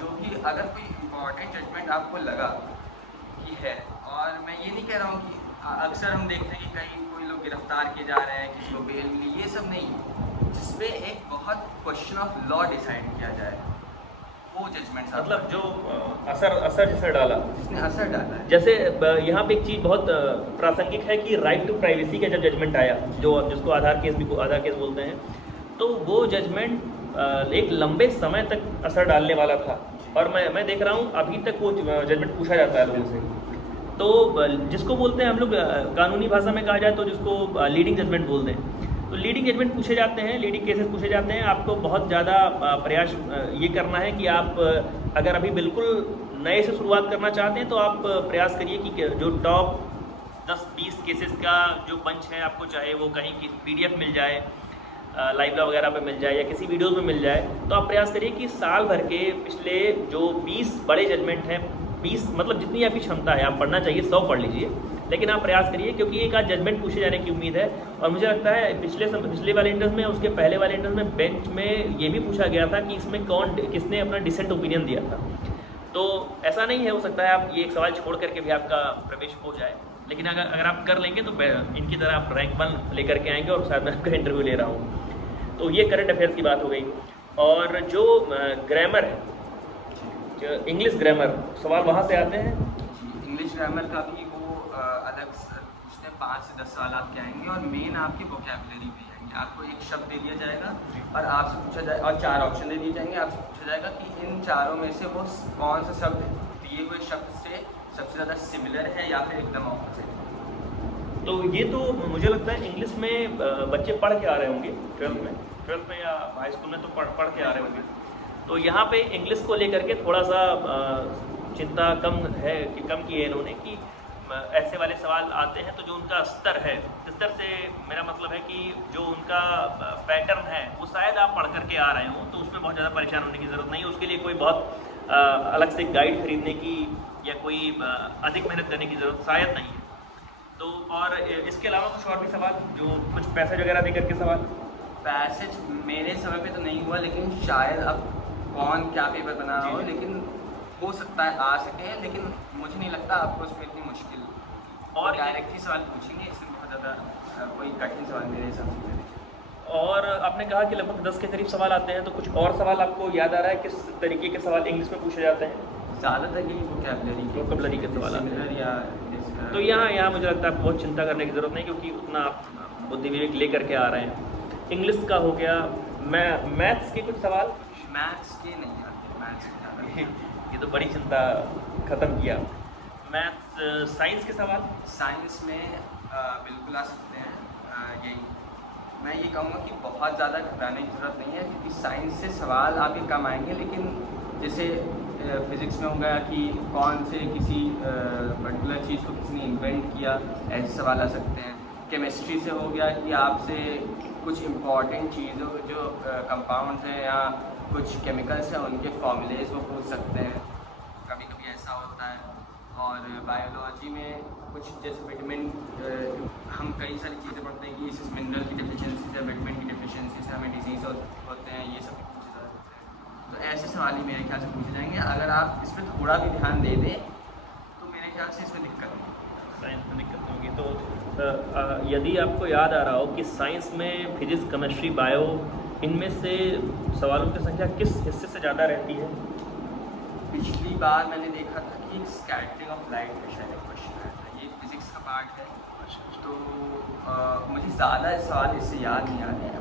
जो भी अगर कोई इम्पोर्टेंट जजमेंट आपको लगा कि है, और मैं ये नहीं कह रहा हूँ कि अक्सर हम देखते हैं कि कहीं कोई लोग गिरफ्तार किए जा रहे हैं, किसी को बेल मिली, ये सब नहीं। जिसपे एक बहुत क्वेश्चन ऑफ लॉ डिसाइड किया जाए, वो जजमेंट्स मतलब जो असर जैसा डाला, जिसने असर डाला है। जैसे यहाँ पे एक चीज़ बहुत प्रासंगिक है कि राइट टू प्राइवेसी का जब जजमेंट आया, जो जिसको आधार केस बोलते हैं, तो वो जजमेंट एक लंबे समय तक असर डालने वाला था। और मैं देख रहा हूँ अभी तक वो जजमेंट पूछा जाता है लोगों से। तो जिसको बोलते हैं हम लोग कानूनी भाषा में कहा जाए तो जिसको लीडिंग जजमेंट बोलते हैं, तो लीडिंग जजमेंट पूछे जाते हैं, लीडिंग केसेस पूछे जाते हैं। आपको बहुत ज़्यादा प्रयास ये करना है कि आप अगर अभी बिल्कुल नए से शुरुआत करना चाहते हैं तो आप प्रयास करिए कि जो टॉप 10-20 केसेस का जो बंच है, आपको चाहे वो कहीं की PDF मिल जाए, लाइवला वगैरह पे मिल जाए या किसी वीडियोस में मिल जाए, तो आप प्रयास करिए कि साल भर के पिछले जो 20 बड़े जजमेंट हैं, 20 मतलब जितनी आपकी क्षमता है, आप पढ़ना चाहिए 100 पढ़ लीजिए, लेकिन आप प्रयास करिए क्योंकि एक आध जजमेंट पूछे जाने की उम्मीद है। और मुझे लगता है पिछले वाले इंटर्स में, उसके पहले वाले इंटर्स में बेंच में ये भी पूछा गया था कि इसमें किसने अपना डिसेंट ओपिनियन दिया था। तो ऐसा नहीं है, हो सकता है आप ये एक सवाल छोड़ करके भी आपका प्रवेश हो जाए, लेकिन अगर आप कर लेंगे तो इनकी तरह आप रैंक 1 लेकर के आएंगे और शायद मैं आपका इंटरव्यू ले रहा हूँ। तो ये करंट अफेयर्स की बात हो गई। और जो ग्रामर है, जो इंग्लिश ग्रामर सवाल वहाँ से आते हैं। इंग्लिश ग्रामर का भी वो अलग पूछते हैं, 5 से 10 सवाल आपके आएंगे, और मेन आपकी वोकैबुलरी भी आएंगे। आपको एक शब्द दे दिया जाएगा और आपसे पूछा जाए, और 4 ऑप्शन दे दिए जाएंगे, आपसे पूछा जाएगा कि इन चारों में से वो कौन सा शब्द दिए हुए शब्द से सबसे ज़्यादा सिमिलर है या फिर एकदम ऑपोजिट है। तो ये तो मुझे लगता है इंग्लिश में बच्चे पढ़ के आ रहे होंगे 12th में या हाई स्कूल में, तो पढ़ के आ रहे होंगे। तो यहाँ पे इंग्लिश को लेकर के थोड़ा सा चिंता कम है कि कम की है इन्होंने कि ऐसे वाले सवाल आते हैं तो जो उनका स्तर है, स्तर से मेरा मतलब है कि जो उनका पैटर्न है वो शायद आप पढ़ करके आ रहे हो, तो उसमें बहुत ज़्यादा परेशान होने की ज़रूरत नहीं है। उसके लिए कोई बहुत अलग से गाइड खरीदने की या कोई अधिक मेहनत करने की ज़रूरत शायद नहीं है। तो और इसके अलावा कुछ और भी सवाल, जो कुछ पैसेज वगैरह दे करके सवाल? पैसेज मेरे समय पे तो नहीं हुआ, लेकिन शायद अब कौन क्या पेपर बना रहा हो, जी। लेकिन हो सकता है आ सके, लेकिन मुझे नहीं लगता आपको उसमें इतनी मुश्किल होगी। और डायरेक्ट ही सवाल पूछेंगे, इसमें बहुत ज़्यादा कोई कठिन सवाल मेरे हिसाब से नहीं है। और आपने कहा कि लगभग 10 के करीब सवाल आते हैं, तो कुछ और सवाल आपको याद आ रहा है किस तरीके के सवाल इंग्लिश में पूछे जाते हैं? ज़्यादातर यही वोकैबुलरी के सवाल आते हैं। सिमिलर या तो यहाँ मुझे लगता है बहुत चिंता करने की ज़रूरत नहीं, क्योंकि उतना आप बुद्धि विवेक ले करके आ रहे हैं। इंग्लिश का हो गया, मैथ्स के कुछ सवाल? मैथ्स के नहीं आते, मैथ्स के ज़्यादा। ये तो बड़ी चिंता ख़त्म किया। मैथ्स, साइंस के सवाल? साइंस में बिल्कुल आ सकते हैं। यही मैं ये कहूँगा कि बहुत ज़्यादा घबराने की ज़रूरत नहीं है, क्योंकि साइंस से सवाल आपके कम आएंगे, लेकिन जैसे फिज़िक्स में हो गया कि कौन से किसी पर्टिकुलर चीज़ को किसी ने इन्वेंट किया, ऐसे सवाल आ सकते हैं। केमिस्ट्री से हो गया कि आपसे कुछ इम्पॉर्टेंट चीज़ों जो कंपाउंड्स हैं या कुछ केमिकल्स हैं उनके फॉर्मूलेज वो पूछ सकते हैं, कभी कभी ऐसा होता है। और बायोलॉजी में कुछ जैसे विटामिन, हम कई सारी चीज़ें पढ़ते हैं कि इस मिनरल की डिफिशिएंसी से, विटामिन की डिफिशिएंसी से हमें डिजीज़ होते हैं, ये सब भी पूछे जा सकते हैं। तो ऐसे सवाल ही मेरे ख्याल से पूछे जाएंगे। अगर आप इस पर थोड़ा भी ध्यान दे दें तो मेरे ख्याल से इसमें दिक्कत नहीं है। साइंस में दिक्कत होगी। तो यदि आपको याद आ रहा हो कि साइंस में फिजिक्स, केमिस्ट्री, बायो, इनमें से सवालों की संख्या किस हिस्से से ज़्यादा रहती है? पिछली बार मैंने देखा था कि स्कैटरिंग ऑफ लाइट का शायद एक क्वेश्चन आया था, ये फिज़िक्स का पार्ट है। तो मुझे ज़्यादा सवाल इससे याद नहीं आ रहे हैं।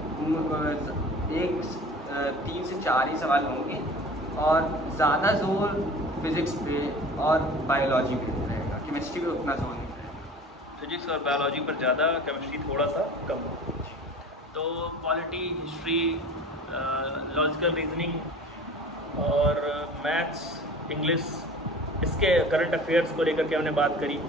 3 से 4 ही सवाल होंगे, और ज़्यादा जोर फिज़िक्स पे और बायोलॉजी पे रहेगा, केमिस्ट्री पे उतना जोर नहीं रहेगा। फिजिक्स और बायोलॉजी पर ज़्यादा, केमिस्ट्री थोड़ा सा कम। तो पॉलिटी, हिस्ट्री, लॉजिकल रीजनिंग, और मैथ्स, इंग्लिश, इसके करंट अफेयर्स को लेकर के हमने बात करी।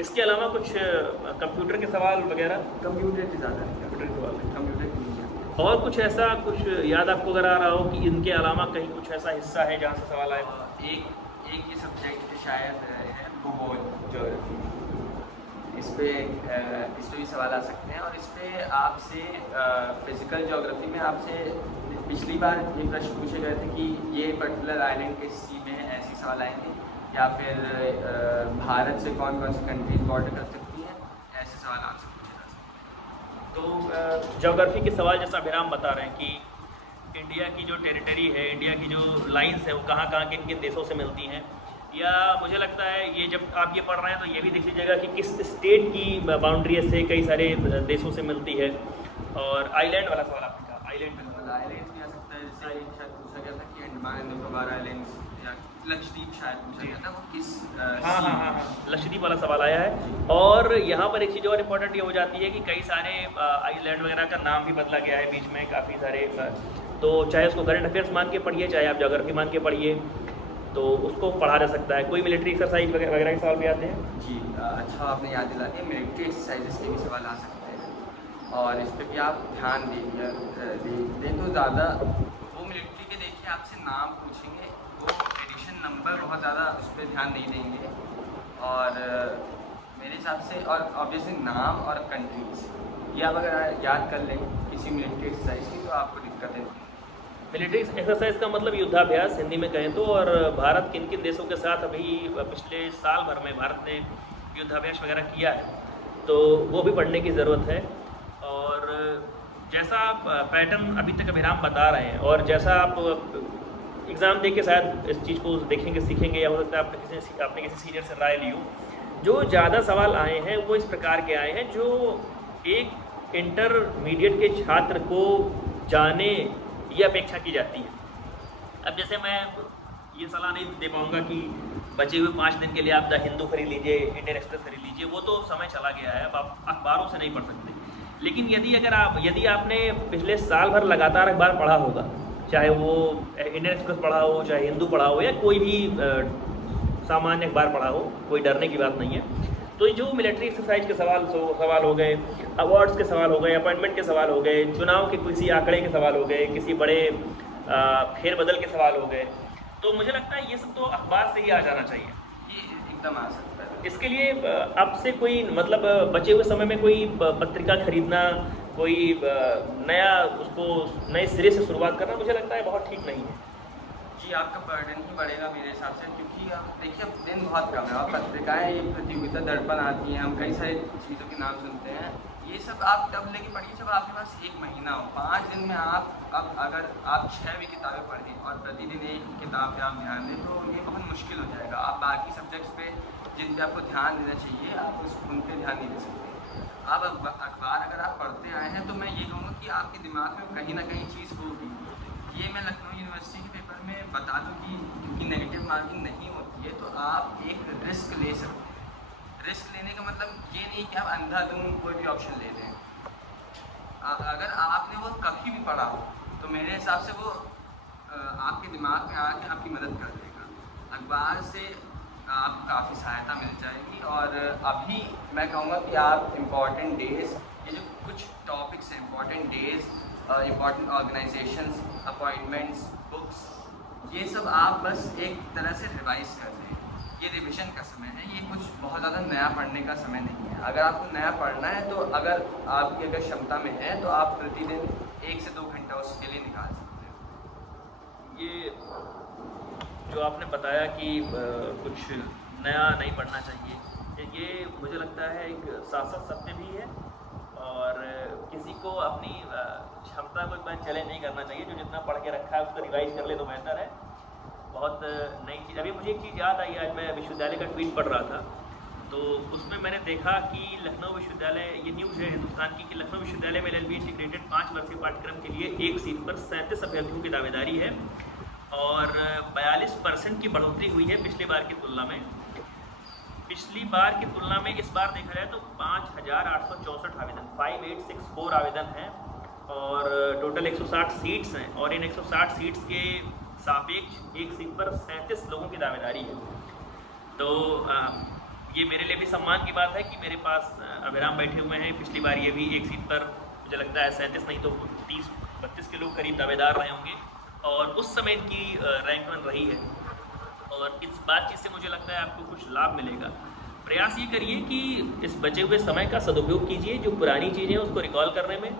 इसके अलावा कुछ कंप्यूटर के सवाल वगैरह, कंप्यूटर के ज़्यादा है, कंप्यूटर के सवाल हैं। कंप्यूटर की नहीं है। और कुछ ऐसा कुछ याद आपको अगर आ रहा हो कि इनके अलावा कहीं कुछ ऐसा हिस्सा है जहाँ से सवाल आए? एक ये सब्जेक्ट शायद है भूगोल, ज्योग्राफी। इस पे भी सवाल आ सकते हैं। और इस पे आपसे फिजिकल ज्योग्राफी में आपसे पिछली बार ये प्रश्न पूछे गए थे कि ये पर्टिकुलर आइलैंड किस सी में है, ऐसे सवाल आएंगे। या फिर भारत से कौन कौन सी कंट्रीज बॉर्डर कर सकती हैं, ऐसे सवाल आपसे पूछे जा सकते हैं। तो ज्योग्राफी के सवाल जैसा अभिराम बता रहे हैं कि इंडिया की जो टेरिटरी है, इंडिया की जो लाइंस है, वो कहाँ कहाँ किन किन देशों से मिलती हैं, या मुझे लगता है ये जब आप ये पढ़ रहे हैं तो ये भी देख लीजिएगा कि किस स्टेट की बाउंड्री से कई सारे देशों से मिलती है। और आइलैंड वाला सवाल आपने कहा, आइलैंड आइलैंड्स भी आ सकता है। जैसे शायद पूछा गया था कि अंडमान एंड निकोबार आइलैंड्स या लक्षद्वीप शायद पूछा गया था, वो किस हाँ, लक्षद्वीप वाला सवाल आया है। और यहाँ पर एक चीज़ और इम्पोर्टेंट ये हो जाती है कि कई सारे आइलैंड वगैरह का नाम भी बदला गया है बीच में, काफ़ी सारे तो चाहे उसको करंट अफेयर्स मान के पढ़िए, चाहे आप ज्योग्राफी मान के पढ़िए, तो उसको पढ़ा जा सकता है। कोई मिलिट्री एक्सरसाइज वगैरह के सवाल भी आते हैं। जी, अच्छा आपने याद दिला दिया। मिलिट्री एक्सरसाइजेस के भी सवाल आ सकते हैं और इस पर भी आप ध्यान दें तो ज़्यादा। वो मिलिट्री के देखिए आपसे नाम पूछेंगे, वो एडिशन नंबर बहुत ज़्यादा उस पर ध्यान नहीं देंगे। और मेरे हिसाब से और ऑब्वियसली नाम और कंट्रीज ये आप अगर याद कर लें किसी मिलिट्री एक्सरसाइज की तो आपको दिक्कतें नहीं। मिलिट्री एक्सरसाइज का मतलब युद्धाभ्यास हिंदी में कहें तो। और भारत किन किन देशों के साथ अभी पिछले साल भर में भारत ने युद्धाभ्यास वगैरह किया है, तो वो भी पढ़ने की ज़रूरत है। और जैसा आप पैटर्न अभी तक अभिराम बता रहे हैं और जैसा आप एग्ज़ाम दे के शायद इस चीज़ को देखेंगे, सीखेंगे, या हो सकता है आपने किसी सीनियर से राय ली हो, जो ज़्यादा सवाल आए हैं वो इस प्रकार के आए हैं जो एक इंटरमीडिएट के छात्र को जाने ये अपेक्षा की जाती है। अब जैसे मैं ये सलाह नहीं दे पाऊँगा कि बचे हुए 5 दिन के लिए आप द हिंदू खरीद लीजिए, इंडियन एक्सप्रेस खरीद लीजिए, वो तो समय चला गया है, अब आप अखबारों से नहीं पढ़ सकते। लेकिन यदि आपने पिछले साल भर लगातार अखबार पढ़ा होगा, चाहे वो इंडियन एक्सप्रेस पढ़ा हो, चाहे हिंदू पढ़ा हो, या कोई भी सामान्य अखबार पढ़ा हो, कोई डरने की बात नहीं है। तो जो मिलिट्री एक्सरसाइज के सवाल हो गए, अवार्ड्स के सवाल हो गए, अपॉइंटमेंट के सवाल हो गए, चुनाव के किसी आंकड़े के सवाल हो गए, किसी बड़े फेरबदल के सवाल हो गए, तो मुझे लगता है ये सब तो अखबार से ही आ जाना चाहिए। ये एकदम आ सकता है। इसके लिए आपसे कोई मतलब बचे हुए समय में कोई पत्रिका खरीदना, कोई नया उसको नए सिरे से शुरुआत करना, मुझे लगता है बहुत ठीक नहीं है। जी, आपका बर्डन ही बढ़ेगा मेरे हिसाब से, क्योंकि आप देखिए अब दिन बहुत कम है और पत्रिकाएँ, ये प्रतियोगिता दर्पण आती हैं, हम कई सारी चीज़ों के नाम सुनते हैं। ये सब आप तब लेके पढ़िए जब आपके पास 1 महीना हो। 5 दिन में आप अब अगर आप 6 भी किताबें पढ़ें और प्रतिदिन एक किताब पे आप ध्यान दें तो ये बहुत मुश्किल हो जाएगा। आप बाकी सब्जेक्ट्स पे जिन पे आपको ध्यान देना चाहिए आप उन पे ध्यान नहीं दे सकते। आप अखबार अगर आप पढ़ते आए हैं तो मैं ये कहूँगा कि आपके दिमाग में कहीं ना कहीं चीज़ होगी। ये मैं लखनऊ यूनिवर्सिटी के पेपर में बता दूँ कि क्योंकि नेगेटिव मार्किंग नहीं होती है तो आप एक रिस्क ले सकते हैं। रिस्क लेने का मतलब ये नहीं कि आप अंधाधुंध कोई भी ऑप्शन ले लें। अगर आपने वो कभी भी पढ़ा हो तो मेरे हिसाब से वो आपके दिमाग में आके आपकी मदद कर देगा। अखबार से आपको काफ़ी सहायता मिल जाएगी। और अभी मैं कहूँगा कि आप इम्पॉर्टेंट डेज़, ये जो कुछ टॉपिक्स हैं, important days, important organisations, appointments, books, ये सब आप बस एक तरह से रिवाइज कर लें। ये रिवीजन का समय है, ये कुछ बहुत ज़्यादा नया पढ़ने का समय नहीं है। अगर आपको नया पढ़ना है तो अगर आपकी अगर क्षमता में है तो आप प्रतिदिन 1 से 2 घंटा उसके लिए निकाल सकते हैं। ये जो आपने बताया कि कुछ नया नहीं पढ़ना चाहिए, ये मुझे लगता है एक शाश्वत सत्य भी है। और किसी को अपनी क्षमता को एक बार चैलेंज नहीं करना चाहिए। जो जितना पढ़ के रखा है उसको रिवाइज कर ले तो बेहतर है। बहुत नई चीज़, अभी मुझे एक चीज़ याद आई, आज मैं विश्वविद्यालय का ट्वीट पढ़ रहा था तो उसमें मैंने देखा कि लखनऊ विश्वविद्यालय, ये न्यूज़ है हिंदुस्तान की, कि लखनऊ विश्वविद्यालय में LLB इंटीग्रेटेड 5 वर्षीय पाठ्यक्रम के लिए एक सीट पर 37 अभ्यर्थियों की दावेदारी है और 42% की बढ़ोतरी हुई है पिछली बार की तुलना में। पिछली बार की तुलना में इस बार देखा जाए तो 5,864 आवेदन, 5864 आवेदन हैं और टोटल 160 सीट्स हैं। और इन 160 सीट्स के सापेक्ष एक सीट पर 37 लोगों की दावेदारी है। तो ये मेरे लिए भी सम्मान की बात है कि मेरे पास अभिराम बैठे हुए हैं। पिछली बार ये भी एक सीट पर मुझे लगता है 37 नहीं तो 30-32 के लोग करीब दावेदार रहे होंगे और उस समय की रैंक वन रही है। और इस बातचीत से मुझे लगता है आपको कुछ लाभ मिलेगा। प्रयास ये करिए कि इस बचे हुए समय का सदुपयोग कीजिए, जो पुरानी चीज़ें हैं उसको रिकॉल करने में,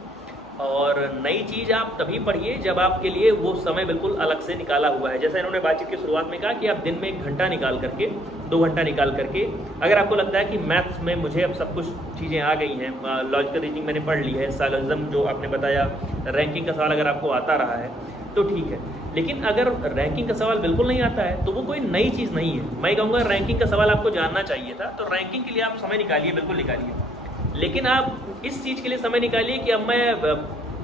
और नई चीज़ आप तभी पढ़िए जब आपके लिए वो समय बिल्कुल अलग से निकाला हुआ है। जैसा इन्होंने बातचीत की शुरुआत में कहा कि आप दिन में 1 घंटा निकाल करके, 2 घंटा निकाल करके, अगर आपको लगता है कि मैथ्स में मुझे अब सब कुछ चीज़ें आ गई हैं, लॉजिकल रीजनिंग मैंने पढ़ ली है, साइलोजिज्म जो आपने बताया, रैंकिंग का सवाल अगर आपको आता रहा है तो ठीक है। लेकिन अगर रैंकिंग का सवाल बिल्कुल नहीं आता है तो वो कोई नई चीज़ नहीं है। मैं कहूँगा रैंकिंग का सवाल आपको जानना चाहिए था, तो रैंकिंग के लिए आप समय निकालिए, बिल्कुल निकालिए। लेकिन आप इस चीज़ के लिए समय निकालिए कि अब मैं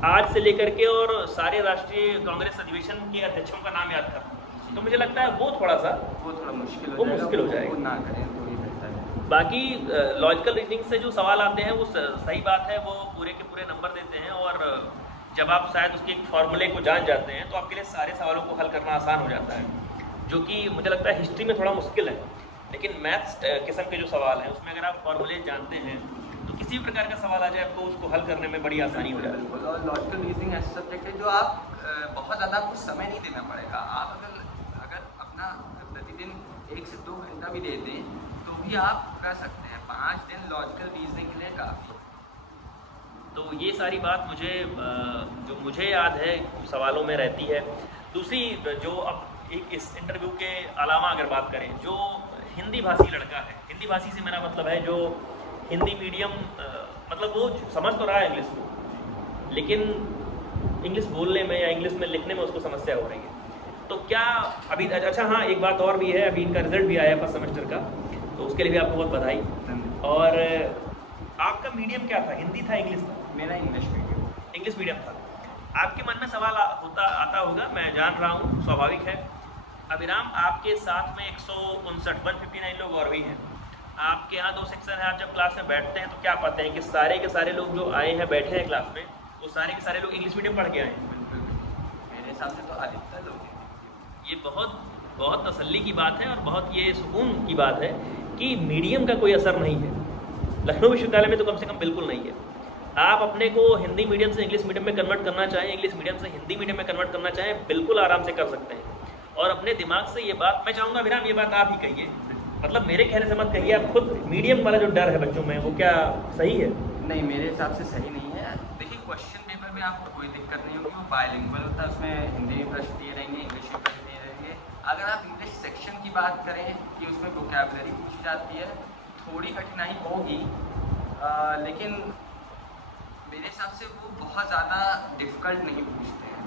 आज से लेकर के और सारे राष्ट्रीय कांग्रेस अधिवेशन के अध्यक्षों का नाम याद करूँ, तो मुझे लगता है वो थोड़ा मुश्किल हो जाएगा। वो ना करें तो ही बेहतर है। बाकी लॉजिकल रीजनिंग से जो सवाल आते हैं वो सही बात है, वो पूरे के पूरे नंबर देते हैं, और जब आप शायद उसके एक फॉर्मूले को जान जाते हैं तो आपके लिए सारे सवालों को हल करना आसान हो जाता है, जो कि मुझे लगता है हिस्ट्री में थोड़ा मुश्किल है। लेकिन मैथ्स किस्म के जो सवाल हैं उसमें अगर आप फॉर्मूले जानते हैं तो किसी भी प्रकार का सवाल आ जाए आपको उसको हल करने में बड़ी आसानी हो जाती है। और लॉजिकल रीजनिंग ऐसा सब्जेक्ट है जो आप बहुत ज़्यादा आपको समय नहीं देना पड़ेगा। आप अगर अपना प्रतिदिन 1 से 2 घंटा भी दे दें तो भी आप कर सकते हैं। 5 दिन लॉजिकल रीजनिंग के लिए काफ़ी। तो ये सारी बात जो मुझे याद है सवालों में रहती है। दूसरी जो अब एक इस इंटरव्यू के अलावा अगर बात करें, जो हिंदी भाषी लड़का है, हिंदी भाषी से मेरा मतलब है जो हिंदी मीडियम, मतलब वो समझ तो रहा है इंग्लिश को, लेकिन इंग्लिश बोलने में या इंग्लिश में लिखने में उसको समस्या हो रही है। तो क्या अभी, अच्छा हाँ, एक बात और भी है, अभी इनका रिजल्ट भी आया फर्स्ट सेमेस्टर का, तो उसके लिए भी आपको बहुत बधाई। और आपका मीडियम क्या था, हिंदी था इंग्लिश था? मेरा इंग्लिश मीडियम था। आपके मन में सवाल आता होगा, मैं जान रहा हूँ, स्वाभाविक है। अभिराम, आपके साथ में 159 लोग और भी हैं। आपके यहाँ 2 सेक्शन है। आप जब क्लास में बैठते हैं तो क्या पाते हैं कि सारे के सारे लोग जो आए हैं, बैठे हैं क्लास में, वो सारे के सारे लोग इंग्लिश मीडियम पढ़ के आए हैं? मेरे हिसाब से तो अधिकतर लोग। ये बहुत तसल्ली की बात है और बहुत ये सुकून की बात है कि मीडियम का कोई असर नहीं है। लखनऊ विश्वविद्यालय में तो कम से कम बिल्कुल नहीं है। आप अपने को हिंदी मीडियम से इंग्लिश मीडियम में कन्वर्ट करना चाहें, इंग्लिश मीडियम से हिंदी मीडियम में कन्वर्ट करना चाहें, बिल्कुल आराम से कर सकते हैं। और अपने दिमाग से ये बात, मैं चाहूँगा अभिराम ये बात आप ही कहिए, मतलब मेरे कहने से मत कहिए, आप खुद मीडियम वाला जो डर है बच्चों में, वो क्या सही है? नहीं, मेरे हिसाब से सही नहीं है। देखिए, क्वेश्चन पेपर में आपको कोई दिक्कत नहीं होगी, वो बायलिंगुअल होता है, उसमें हिंदी में प्रश्न दिए रहेंगे, इंग्लिश में प्रश्न दिए रहेंगे। अगर आप इंग्लिश सेक्शन की बात करें कि उसमें वोकैबुलरी पूछी जाती है, थोड़ी कठिनाई होगी, लेकिन मेरे हिसाब से वो बहुत ज़्यादा डिफ़िकल्ट नहीं पूछते हैं।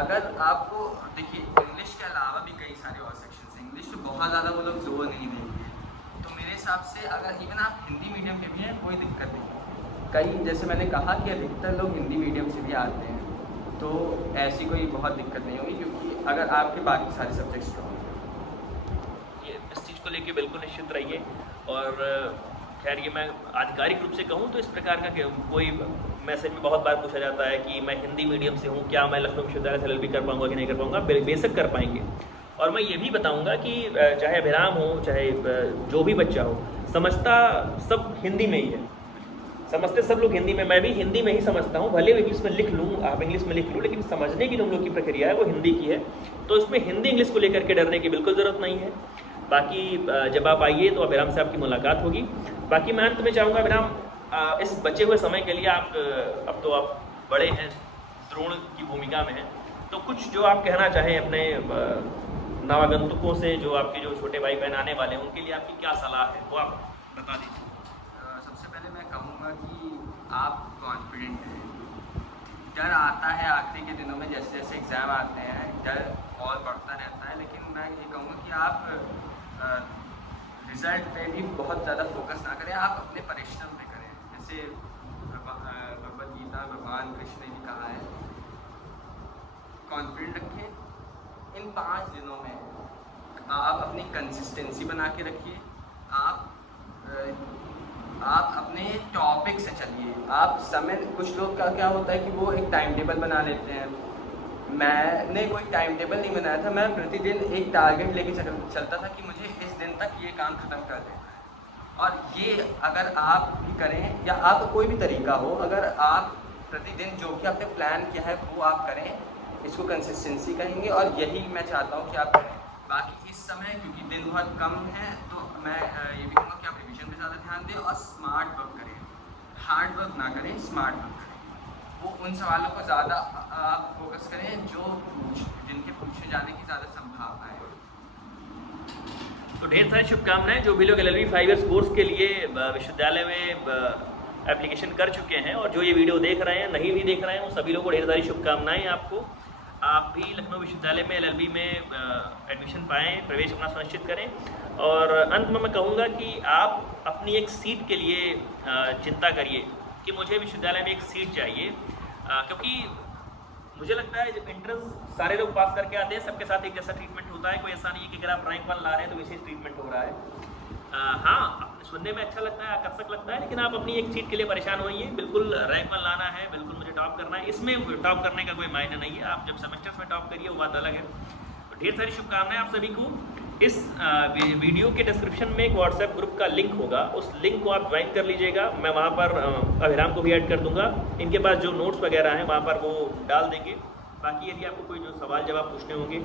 अगर आपको देखिए, इंग्लिश के अलावा भी कई सारे और सेक्शन हैं, इंग्लिश तो बहुत ज़्यादा वो लोग जोर नहीं देंगे। तो मेरे हिसाब से अगर इवन आप हिंदी मीडियम के भी हैं, कोई दिक्कत नहीं। कई, जैसे मैंने कहा कि अधिकतर लोग हिंदी मीडियम से भी आते हैं, तो ऐसी कोई बहुत दिक्कत नहीं होगी, क्योंकि अगर आपके बाकी सारे सब्जेक्ट स्ट्रॉन्ग हैं। ये इस चीज़ को लेके बिल्कुल निश्चित रहिए। और खैर, ये मैं आधिकारिक रूप से कहूँ तो इस प्रकार का कोई मैसेज में बहुत बार पूछा जाता है कि मैं हिंदी मीडियम से हूँ, क्या मैं लखनऊ विश्वविद्यालय से LLB कर पाऊँगा कि नहीं कर पाऊँगा? बेशक कर पाएंगे। और मैं ये भी बताऊँगा कि चाहे अभिराम हो, चाहे जो भी बच्चा हो, समझता सब हिंदी में ही है, समझते सब लोग हिंदी में। मैं भी हिंदी में ही समझता हूँ, भले इंग्लिश में लिख लूँ, आप इंग्लिश में लिख लूँ, लेकिन समझने की जो हम लोग की प्रक्रिया है वो हिंदी की है। तो इसमें हिंदी इंग्लिश को लेकर के डरने की बिल्कुल ज़रूरत नहीं है। बाकी जब आप आइए तो अभिराम से आपकी मुलाकात होगी। बाकी मैं अंत में चाहूँगा अभिराम, इस बचे हुए समय के लिए आप, अब तो आप बड़े हैं, द्रोण की भूमिका में हैं, तो कुछ जो आप कहना चाहें अपने नवागंतुकों से, जो आपके जो छोटे भाई बहन आने वाले हैं, उनके लिए आपकी क्या सलाह है, वो आप बता दीजिए। सबसे पहले मैं कहूँगा कि आप कॉन्फिडेंट हैं। डर आता है आखिरी के दिनों में, जैसे जैसे एग्ज़ाम आते हैं, डर और बढ़ता रहता है, लेकिन मैं ये कहूँगा कि आप रिज़ल्ट पे भी बहुत ज़्यादा फोकस ना करें, आप अपने परिश्रम पे करें। जैसे भगवद गीता, भगवान कृष्ण ने भी कहा है, कॉन्फिडेंट रखें। इन 5 दिनों में आप अपनी कंसिस्टेंसी बना के रखिए। आप अपने टॉपिक से चलिए। आप समय, कुछ लोग का क्या होता है कि वो एक टाइम टेबल बना लेते हैं, मैंने कोई टाइम टेबल नहीं बनाया था, मैं प्रतिदिन एक टारगेट लेके चलता था कि मुझे इस दिन तक ये काम ख़त्म कर देना है। और ये अगर आप भी करें या आपका कोई भी तरीका हो, अगर आप प्रतिदिन जो भी आपने प्लान किया है वो आप करें, इसको कंसिस्टेंसी कहेंगे और यही मैं चाहता हूँ कि आप करें। बाकी इस समय क्योंकि दिन बहुत कम है तो मैं ये भी कहूँगा कि आप रिविजन पे ज़्यादा ध्यान दें और स्मार्ट वर्क करें, हार्ड वर्क ना करें, स्मार्ट वर्क करें। वो उन सवालों को ज़्यादा आप फोकस करें जिनके पूछे जाने की ज़्यादा संभावना है। तो ढेर सारी शुभकामनाएं जो भी लोग LLB 5 ईयर्स कोर्स के लिए विश्वविद्यालय में एप्लीकेशन कर चुके हैं और जो ये वीडियो देख रहे हैं, नहीं भी देख रहे हैं, उन सभी लोगों को ढेर सारी शुभकामनाएं। आपको आप भी लखनऊ विश्वविद्यालय में LLB में एडमिशन पाएँ, प्रवेश अपना सुनिश्चित करें। और अंत में मैं कहूँगा कि आप अपनी एक सीट के लिए चिंता करिए कि मुझे विश्वविद्यालय में एक सीट चाहिए, क्योंकि मुझे लगता है जब एंट्रेंस सारे लोग पास करके आते हैं, सबके साथ एक जैसा ट्रीटमेंट होता है। कोई ऐसा नहीं है कि अगर आप रैंक 1 ला रहे हैं तो विशेष ट्रीटमेंट हो रहा है। हाँ, सुनने में अच्छा लगता है, आकर्षक लगता है, लेकिन आप अपनी एक सीट के लिए परेशान होइए। बिल्कुल रैंक 1 लाना है, बिल्कुल मुझे टॉप करना है, इसमें टॉप करने का कोई मायने नहीं है। आप जब सेमेस्टर्स में टॉप करिए वो बात अलग है। तो ढेर सारी शुभकामनाएं आप सभी को। इस वीडियो के डिस्क्रिप्शन में एक व्हाट्सएप ग्रुप का लिंक होगा, उस लिंक को आप ज्वाइन कर लीजिएगा। मैं वहाँ पर अभिराम को भी ऐड कर दूंगा। इनके पास जो नोट्स वगैरह हैं वहाँ पर वो डाल देंगे। बाकी यदि आपको कोई जो सवाल जवाब पूछने होंगे,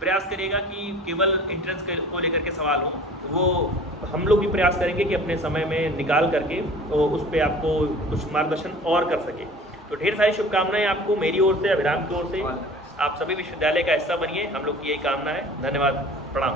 प्रयास करिएगा कि केवल एंट्रेंस को लेकर के सवाल हों, वो हम लोग भी प्रयास करेंगे कि अपने समय में निकाल करके तो उस पर आपको कुछ मार्गदर्शन और कर सके। तो ढेर सारी शुभकामनाएं आपको मेरी ओर से, अभिराम की ओर से। आप सभी विश्वविद्यालय का हिस्सा बनिए, हम लोग की यही कामना है। धन्यवाद, प्रणाम।